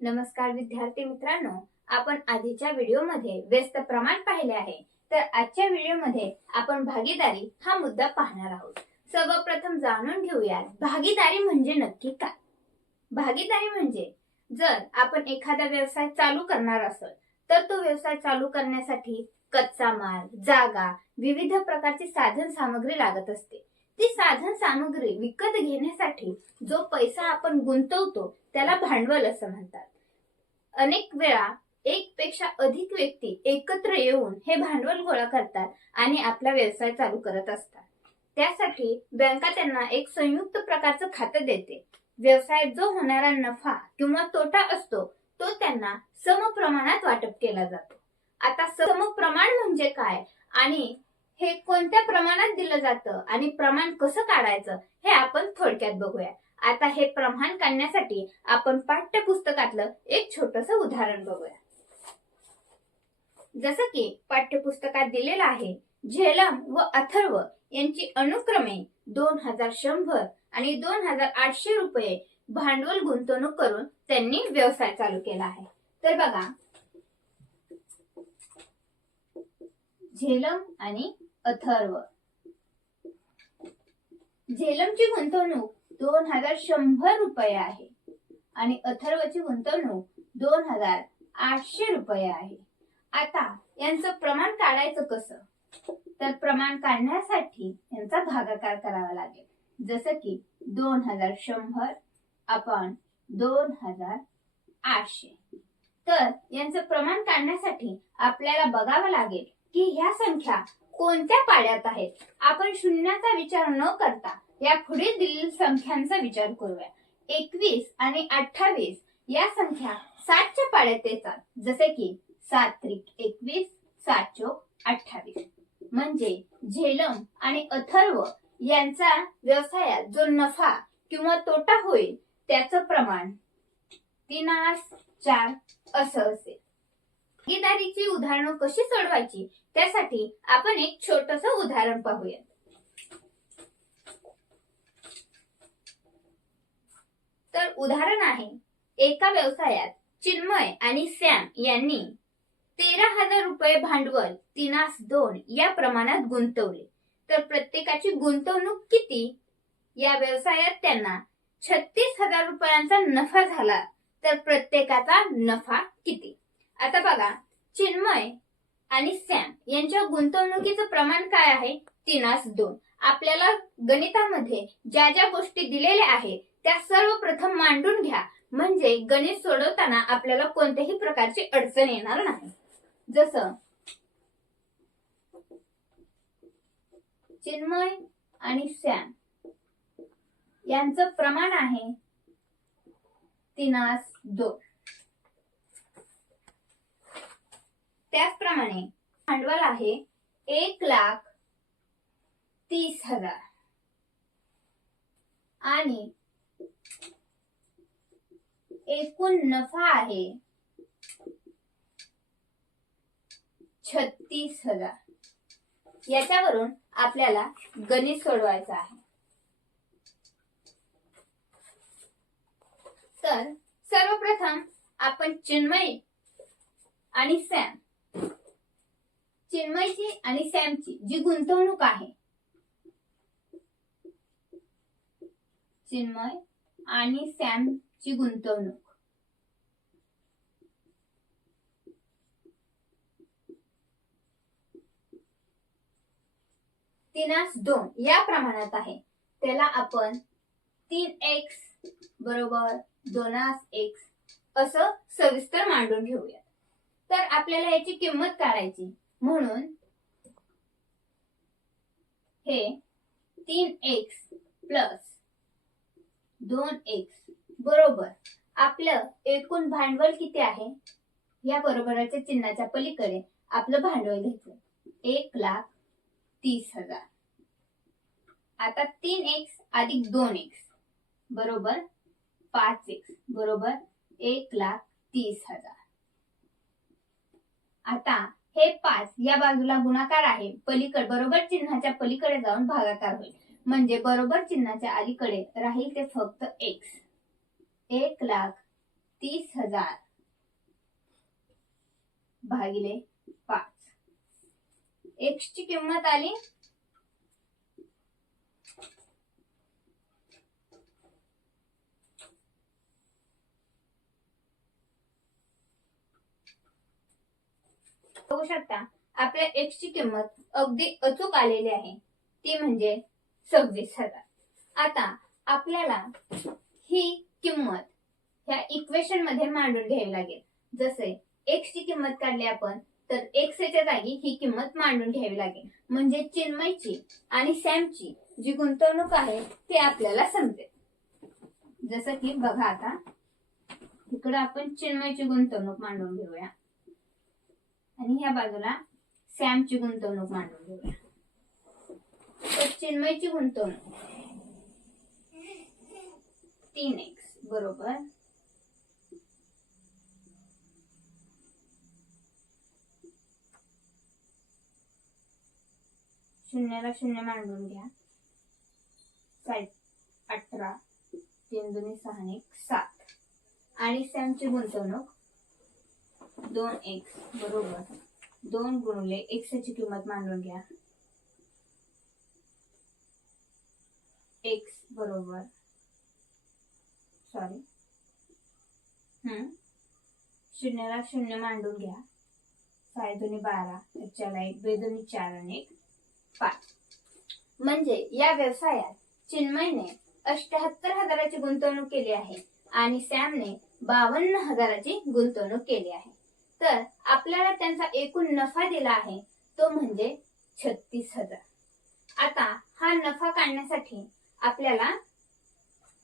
नमस्कार विद्यार्थी मित्रांनो आपण आधीच्या व्हिडिओमध्ये व्यस्त प्रमाण पाहिले आहे. तर आजच्या व्हिडिओमध्ये आपण भागीदारी हा मुद्दा पाहणार आहोत. सर्वप्रथम जाणून घेऊयात भागीदारी म्हणजे नक्की काय? भागीदारी म्हणजे जर आपण एखादा व्यवसाय चालू करणार असेल तर तो व्यवसाय चालू करण्यासाठी कच्चा माल जागा विविध प्रकारची साधन सामग्री लागत असते. ती साधन सामग्री विकत घेण्यासाठी जो पैसा आपण गुंतवतो त्याला भांडवल असं म्हणतात. अनेक वेळा एक पेक्षा अधिक व्यक्ती एकत्र येऊन हे भांडवल गोळा करतात आणि आपला व्यवसाय चालू करत असतात. त्यासाठी बँका त्यांना एक संयुक्त प्रकारचं खातं देते. व्यवसायात जो होणारा नफा किंवा तोटा असतो तो त्यांना समप्रमाणात वाटप केला जातो. आता समप्रमाण म्हणजे काय? आणि हे कोणत्या प्रमाणात दिलं जातं? आणि प्रमाण कसं काढायचं? हे आपण थोडक्यात बघूया. आता हे प्रमाण काढण्यासाठी आपण पाठ्यपुस्तकातलं एक छोटस उदाहरण बघूया. जसं की पाठ्यपुस्तकात दिलेलं आहे झेलम व अथर्व यांची अनुक्रमे दोन हजार शंभर आणि दोन हजार आठशे रुपये भांडवल गुंतवणूक करून त्यांनी व्यवसाय चालू केला आहे. तर बघा झेलम आणि अथर्व. झेलमची गुंतवणूक दोन हजार शंभर रुपये आहे आणि अथर्वची गुंतवणूक दोन हजार आठशे रुपये आहे. आता यांचं प्रमाण काढायचं कसं? तर प्रमाण काढण्यासाठी यांचा भागाकार करावा लागेल. जसं की दोन हजार शंभर आपण दोन हजार आठशे. तर यांचं प्रमाण काढण्यासाठी आपल्याला बघावं लागेल की ह्या संख्या कोणत्या पाड्यात आहेत? आपण शून्याचा विचार न करता या पुढे दिलेल्या संख्यांचा विचार करूया. एकवीस आणि अठ्ठावीस या संख्या सातच्या पाड्यात येतात. जसे की सात त्रिक एकवीस सात चोक अठ्ठावीस. म्हणजे झेलम आणि अथर्व यांचा व्यवसायात जो नफा किंवा तोटा होईल त्याचं प्रमाण तीनास चार असं असेल. भागीदारीची उदाहरणं कशी सोडवायची? त्यासाठी आपण एक छोटस उदाहरण पाहूया. तर उदाहरण आहे एका व्यवसायात चिन्मय आणि सॅम यांनी तेरा हजार रुपये भांडवल तिनास दोन या प्रमाणात गुंतवले. तर प्रत्येकाची गुंतवणूक किती? या व्यवसायात त्यांना छत्तीस हजार रुपयांचा नफा झाला. तर प्रत्येकाचा नफा किती? आता बघा चिन्मय आणि सॅम यांच्या गुंतवणुकीचं प्रमाण काय आहे? तिनास दोन. आपल्याला गणितामध्ये ज्या ज्या गोष्टी दिलेल्या आहेत त्या सर्व प्रथम मांडून घ्या. म्हणजे गणित सोडवताना आपल्याला कोणत्याही प्रकारची अडचण येणार नाही. जसं चिन्मय आणि सॅम यांचं प्रमाण आहे तिनास दोन. त्याचप्रमाणे भांडवल आहे एक लाख तीस हजार. आणि एकूण नफा आहे छत्तीस हजार. याच्यावरून आपल्याला गणित सोडवायचं आहे. तर सर्वप्रथम आपण चिन्मय आणि सॅम चिन्मयची आणि सॅमची जी गुंतवणूक आहे. चिन्मय आणि सॅमची गुंतवणूक. तिनास दोन या प्रमाणात आहे. त्याला आपण तीन एक्स बरोबर दोनास एक्स असं सविस्तर मांडून घेऊया तर आपल्याला याची किंमत काढायची. म्हणून हे तीन एक्स प्लस दोन एक्स बरोबर आपलं एकूण भांडवल किती आहे? या बरोबरच्या चिन्हाच्या पलीकडे आपलं भांडवल घ्यायचं. एक लाख तीस हजार. आता तीन एक्स अधिक दोन एक्स बरोबर पाच एक्स बरोबर एक लाख तीस हजार. आता हे पाच या बाजूला गुणाकार आहे. पलीकडे बरोबर चिन्हाच्या पलीकडे जाऊन भागाकार होईल. म्हणजे बरोबर चिन्हाच्या अलीकडे राहील ते फक्त एक्स एक लाख तीस हजार भागिले पाच. एक्सची किंमत आली बघू शकता आपल्या एक्स ची किंमत अगदी अचूक आलेली आहे. ती म्हणजे सव्वीस हजार. आता आपल्याला ही किंमत ह्या इक्वेशनमध्ये मांडून घ्यावी लागेल. जसे एक्स ची किंमत काढली आपण तर एक्सच्या जागी ही किंमत मांडून घ्यावी लागेल. म्हणजे चिन्मयची आणि सॅमची जी गुंतवणूक आहे ती आपल्याला समजेल. जसं की बघा आता इकडं आपण चिन्मयची गुंतवणूक मांडून घेऊया. आणि ह्या बाजूला सॅमची गुंतवणूक मांडून घेऊया. तर चिन्मयची गुंतवणूक. तीन एक्स बरोबर. शून्याला शून्य मांडून घ्या. सात अठरा तीन दोन्ही सहा एक सात. आणि सॅमची गुंतवणूक दोन एक्स बरोबर. दोन गुणिले एक्सची किंमत मांडून घ्या. एक्स बरोबर. सॉरी हम्म. शून्याला शून्य मांडून घ्या. साय दोन्ही बारा त्याच्याला एक बे दोन्ही चार आणि एक पाच. म्हणजे या व्यवसायात चिन्मयने अष्ट्याहत्तर हजाराची गुंतवणूक केली आहे आणि सॅमने बावन्न हजाराची गुंतवणूक केली आहे. तर आपल्याला त्यांचा एकूण नफा दिला आहे तो म्हणजे छत्तीस हजार. आता हा नफा काढण्यासाठी आपल्याला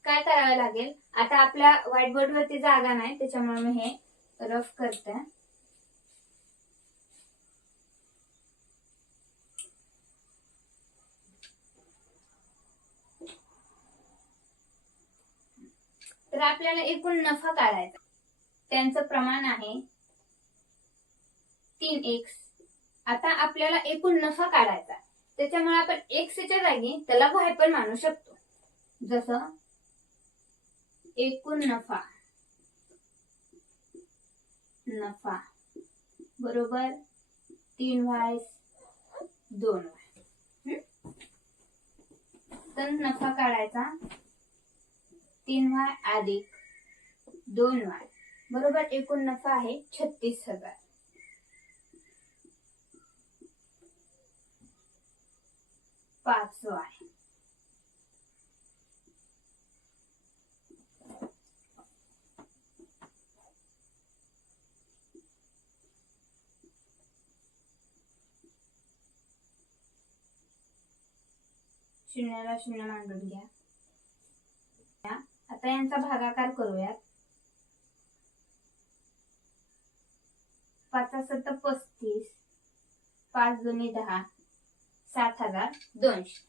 काय करावं लागेल? आता आपल्या व्हाईट बोर्ड वरती जागा नाही त्याच्यामुळे मी हे रफ करते. तर आपल्याला एकूण नफा काढायचा त्यांचं प्रमाण आहे तीन एक्स आता आपल्याला एकूण नफा काढायचा त्याच्यामुळे आपण एक्सच्या जागी त्याला वाय पण मानू शकतो. जसं एकूण नफा. नफा. बरोबर तीन वाय दोन वाय तर नफा काढायचा तीन वाय अधिक दोन वाय बरोबर एकूण नफा आहे छत्तीस हजार. पाच आहे. शून्याला शून्य मांडून घ्या. आता यांचा भागाकार करूयात. पाच सत पस्तीस. पाच दोन्ही दहा. सात हजार दोनशे.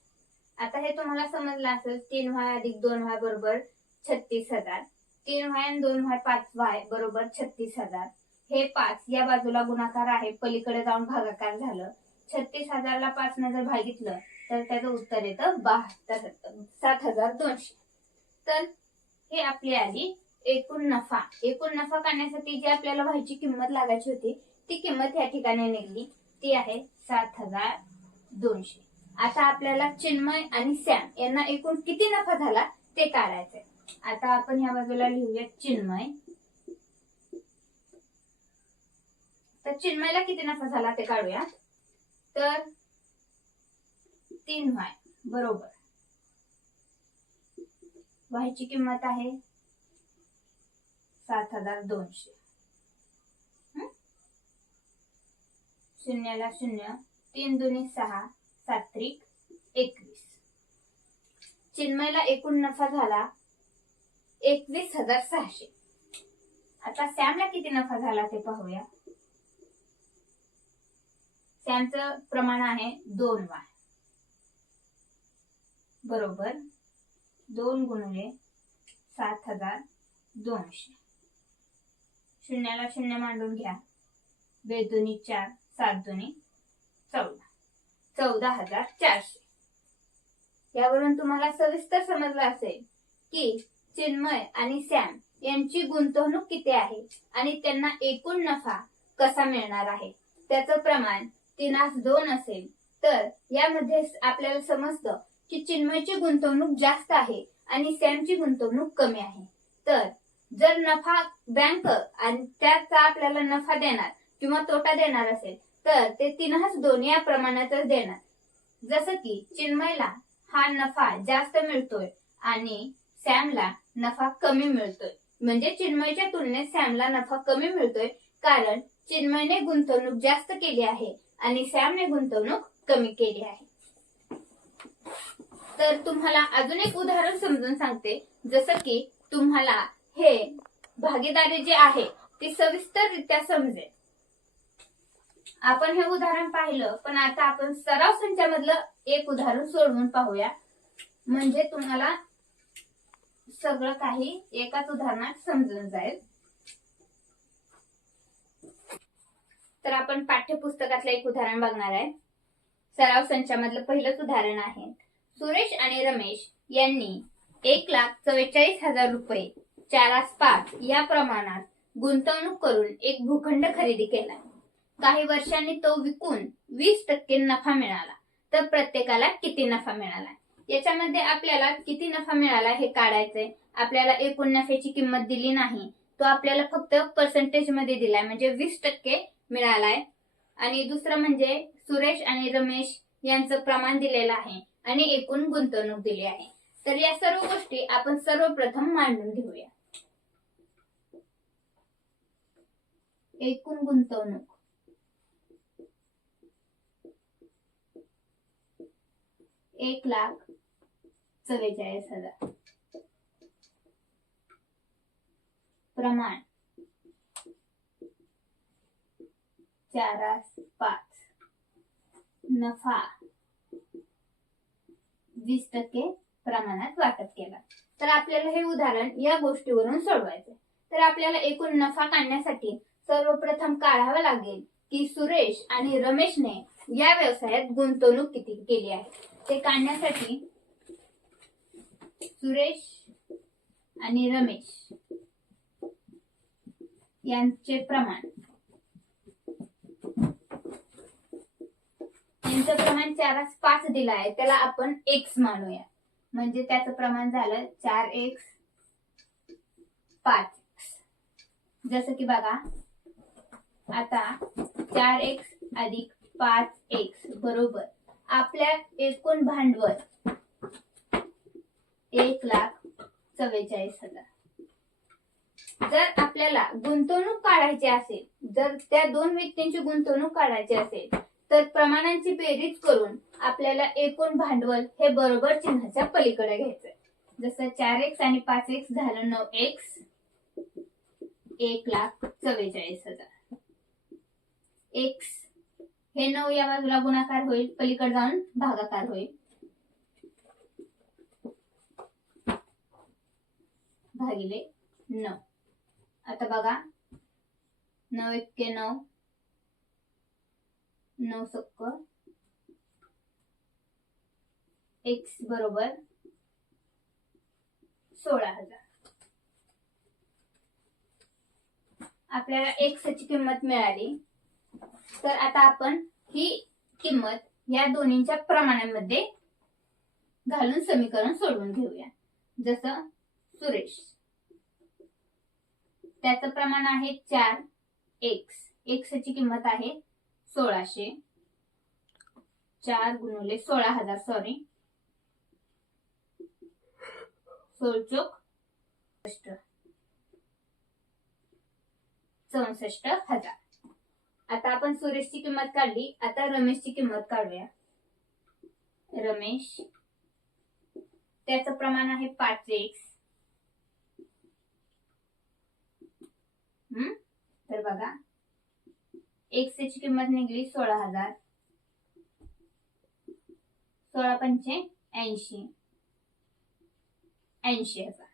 आता हे तुम्हाला समजलं असेल तीन व्हाय अधिक दोन व्हाय बरोबर छत्तीस हजार. तीन व्हाय आणि दोन व्हाय पाच व्हाय बरोबर छत्तीस हजार. हे पाच या बाजूला गुणाकार आहे पलीकडे जाऊन भागाकार झालं. छत्तीस हजारला पाच न जर भागितलं तर त्याचं उत्तर येतं बहात्तर सात हजार दोनशे. तर हे आपली आली एकूण नफा. एकूण नफा काढण्यासाठी जी आपल्याला व्हायची किंमत लागायची होती ती किंमत या ठिकाणी निघली. ती आहे सात हजार दोनशे. आता आपल्याला चिन्मय आणि सॅम यांना एकूण किती नफा झाला ते काढायचंय. आता आपण ह्या बाजूला लिहूया चिन्मय. तर चिन्मयला किती नफा झाला ते काढूया. तर तीन वाय बरोबर. वायची किंमत आहे सात हजार दोनशे. शून्याला शून्य. तीन दोन्ही सहा सात्रिक एकवीस. चिन्मयला एकूण नफा झाला एकवीस हजार सहाशे. आता सॅमला किती नफा झाला ते पाहूया. सॅमचं प्रमाण आहे दोन वाय. बरोबर. दोन गुणले सात हजार दोनशे. शून्याला शून्य मांडून घ्या. वेदुनी चार सात दोन्ही चौदा. चौदा हजार चारशे. यावरून तुम्हाला सविस्तर समजलं असेल की चिन्मय आणि सॅम यांची गुंतवणूक किती आहे आणि त्यांना एकूण नफा कसा मिळणार आहे? त्याचं प्रमाण तिनास दोन असेल. तर यामध्ये आपल्याला समजतं की चिन्मयची गुंतवणूक जास्त आहे आणि सॅमची गुंतवणूक कमी आहे. तर जर नफा बँक आणि त्याचा आपल्याला नफा देणार किंवा तोटा देणार असेल तर ते तीनच दोन या प्रमाणातच देणार. जसं की चिन्मयला हा नफा जास्त मिळतोय आणि सॅमला नफा कमी मिळतोय. म्हणजे चिन्मयच्या तुलनेत सॅमला नफा कमी मिळतोय कारण चिन्मयने गुंतवणूक जास्त केली आहे आणि सॅमने गुंतवणूक कमी केली आहे. तर तुम्हाला अजून एक उदाहरण समजून सांगते. जसं की तुम्हाला हे भागीदारी जे आहे ती सविस्तररित्या समजेल. आपण हे उदाहरण पाहिलं पण आता आपण सराव संचामधलं एक उदाहरण सोडवून पाहूया. म्हणजे तुम्हाला सगळं काही एकाच उदाहरणात समजून जाईल. तर आपण पाठ्यपुस्तकातलं एक उदाहरण बघणार आहे. सराव संचामधलं पहिलंच उदाहरण आहे. सुरेश आणि रमेश यांनी एक लाख चव्वेचाळीस हजार रुपये चारास पाच या प्रमाणात गुंतवणूक करून एक भूखंड खरेदी केला काही वर्षांनी तो विकून वीस टक्के नफा मिळाला. तर प्रत्येकाला किती नफा मिळाला? याच्यामध्ये आपल्याला किती नफा मिळाला हे काढायचंय? आपल्याला एकूण नफ्याची किंमत दिली नाही. तो आपल्याला फक्त पर्सेंटेजमध्ये दिलाय. म्हणजे वीस टक्के मिळालाय. आणि दुसरं म्हणजे सुरेश आणि रमेश यांचं प्रमाण दिलेलं आहे. आणि एकूण गुंतवणूक दिली आहे. तर या सर्व गोष्टी आपण सर्वप्रथम मांडून घेऊया. एकूण गुंतवणूक. एक लाख चव्वेचाळीस हजार. प्रमाण चारास पाच. नफा वीस टक्के प्रमाणात वाटप केला. तर आपल्याला हे उदाहरण या गोष्टीवरून सोडवायचे तर आपल्याला एकूण नफा काढण्यासाठी सर्वप्रथम काढावं लागेल की सुरेश आणि रमेशने या व्यवसायात गुंतवणूक किती केली आहे? ते काढण्यासाठी सुरेश आणि रमेश यांचे प्रमाण. यांचं प्रमाण चारास पाच दिलं आहे. त्याला आपण एक्स मानूया. म्हणजे त्याचं प्रमाण झालं चार एक्स पाच एक्स जसं की बघा आता चार एक्स अधिक पाच एक्स बरोबर. आपल्या एकूण भांडवल एक लाख चव्वेचाळीस हजार. जर आपल्याला गुंतवणूक काढायची असेल जर त्या दोन व्यक्तींची गुंतवणूक काढायची असेल तर प्रमाणांची बेरीज करून आपल्याला एकूण भांडवल हे बरोबर चिन्हाच्या पलीकडे घ्यायचंय. जसं चार एक्स आणि पाच एक्स झालं नऊ एक्स एक लाख चव्वेचाळीस हजार. एक्स हे नऊ या बाजूला गुणाकार होईल पलीकडे जाऊन भागाकार होईल. भागिले नऊ. आता बघा. नऊ एक्के नऊ. नऊ सक्क. एक्स बरोबर सोळा हजार. आपल्याला एक्सची किंमत मिळाली. तर आता आपण ही किंमत या दोन्हींच्या प्रमाणामध्ये घालून समीकरण सोडवून घेऊया. जसं सुरेश. त्याचं प्रमाण आहे चार एक्स एक्सची किंमत आहे सोळाशे. चार गुणवले सोळा हजार सॉरी सोळचोक चौसष्ट हजार. आता आपण सुरेशची किंमत काढली. आता रमेशची किंमत काढूया. रमेश. त्याचं प्रमाण आहे पाच एक्स हम्म? तर बघा. एक्सची किंमत निघली सोळा हजार. सोळा पंचे ऐंशी. ऐंशी हजार.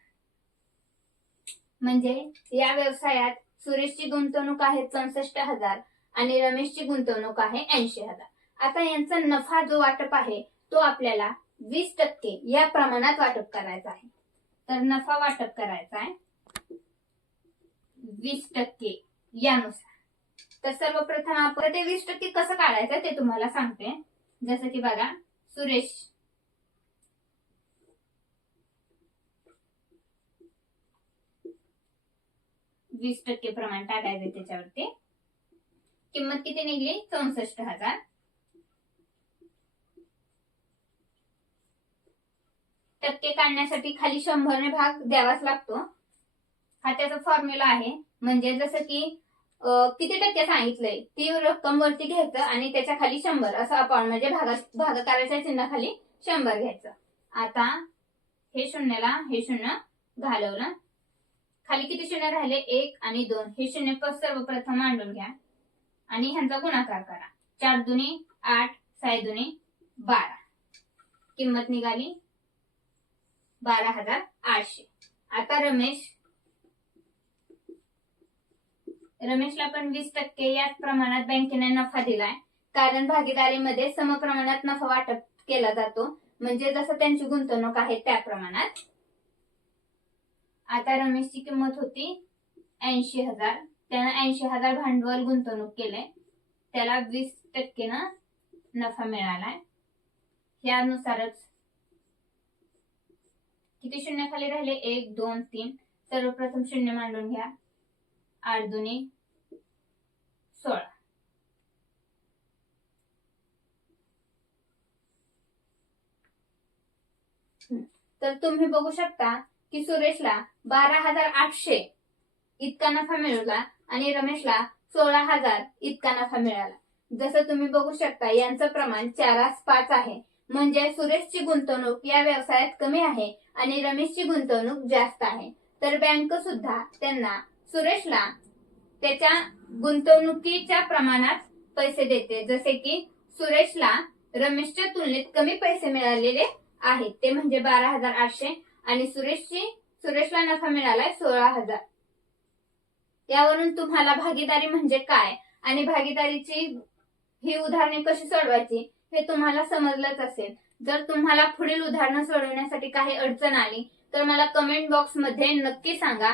म्हणजे या व्यवसायात सुरेशची गुंतवणूक आहे चौसष्ट हजार. आणि रमेशची गुंतवणूक आहे ऐंशी हजार. आता यांचा नफा जो वाटप आहे तो आपल्याला वीस टक्के या प्रमाणात वाटप करायचा आहे. तर नफा वाटप करायचा आहे वीस टक्के यानुसार. तर सर्वप्रथम आपण ते वीस टक्के कसं काढायचं ते तुम्हाला सांगते. जसं की बघा सुरेश. वीस टक्के प्रमाण टाकायचं त्याच्यावरती. किंमत किती निघली? चौसष्ट हजार. टक्के काढण्यासाठी खाली शंभरने भाग द्यावाच लागतो. हा त्याचा फॉर्म्युला आहे. म्हणजे जसं की किती टक्के सांगितलंय? ती रक्कम वरती घ्यायचं आणि त्याच्याखाली शंभर. असं आपण म्हणजे भागाकाराच्या चिन्हाखाली शंभर घ्यायचं. आता हे शून्यला हे शून्य घालवलं. खाली किती शून्य राहिले? एक आणि दोन. हे शून्य सर्वप्रथम मांडून घ्या. आणि ह्यांचा गुणाकार करा. चार दुनी आठ साय दुनी बारा. किंमत निघाली बारा हजार आठशे. आता रमेश. रमेशला पण वीस टक्के याच प्रमाणात बँकेने नफा दिलाय. कारण भागीदारीमध्ये समप्रमाणात नफा वाटप केला जातो. म्हणजे जसं त्यांची गुंतवणूक आहे त्या प्रमाणात. आता रमेशची किंमत होती ऐंशी हजार. त्यानं ऐंशी हजार भांडवल गुंतवणूक केले त्याला वीस टक्के ना नफा मिळालाय. यानुसारच किती शून्य खाली राहिले? एक दोन तीन. सर्वप्रथम शून्य मांडून घ्या. आठ दोन्ही सोळा. तर तुम्ही बघू शकता की सुरेशला बारा हजार आठशे इतका नफा मिळवला आणि रमेशला सोळा हजार इतका नफा मिळाला. जसं तुम्ही बघू शकता यांचं प्रमाण चारास पाच आहे. म्हणजे सुरेशची गुंतवणूक या व्यवसायात कमी आहे आणि रमेशची गुंतवणूक जास्त आहे. तर बँक सुद्धा त्यांना सुरेशला त्याच्या गुंतवणुकीच्या प्रमाणात पैसे देते. जसे की सुरेशला रमेशच्या तुलनेत कमी पैसे मिळालेले आहेत. ते म्हणजे बारा हजार आठशे आणि सुरेशची सुरेशला नफा मिळालाय सोळा हजार. यावरून तुम्हाला भागीदारी म्हणजे काय? आणि भागीदारीची ही उदाहरणे कशी सोडवायची? हे तुम्हाला समजलंच असेल. जर तुम्हाला पुढील उदाहरणं सोडवण्यासाठी काही अडचण आली तर मला कमेंट बॉक्समध्ये नक्की सांगा.